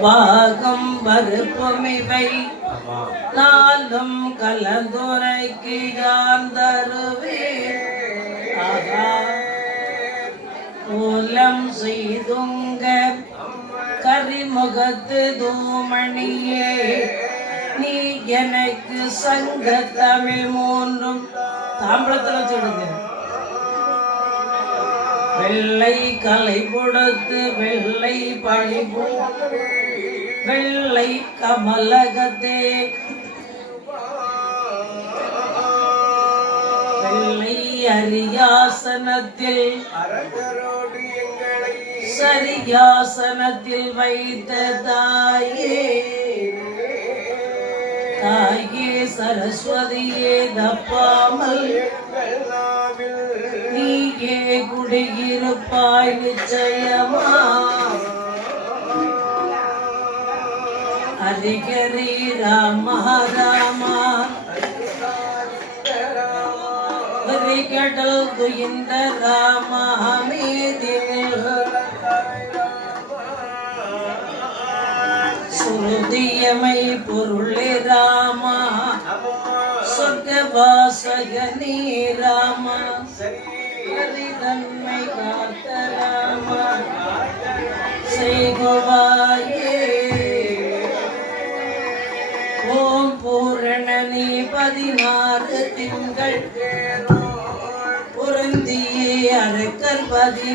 பாகம் பருப்பும் இவை நாளும் கலந்துரைக்கு யான். கோலம் செய்துங்க. கரிமுகத்து தூமணியே. நீ எனக்கு சங்க தமிழ் மூன்றும். தாம்பளத்தில் வச்சுடுங்க வெள்ளை கலை கொடுத்து வெள்ளை பழிபு வெள்ளை கமலகத்தே. வெள்ளை அரியாசனத்தில் சரியாசனத்தில் வைத்த தாயே. தாயே சரஸ்வதியே தப்பாமல் நீயே நாவில் நீயே குடியிருப்பாய் நிச்சயமா ஹரிகரி ராம ராமா கடல் குயிந்த ராம மீதில் சுருதியமை பொருளே ராமா. சொர்க்கவாசகனே ராமா. ஹரிதன்மை செய்குவாயே ஓம் பூரணனே பதினாறு திங்கள். பொருந்தியே அருக்கல் பதி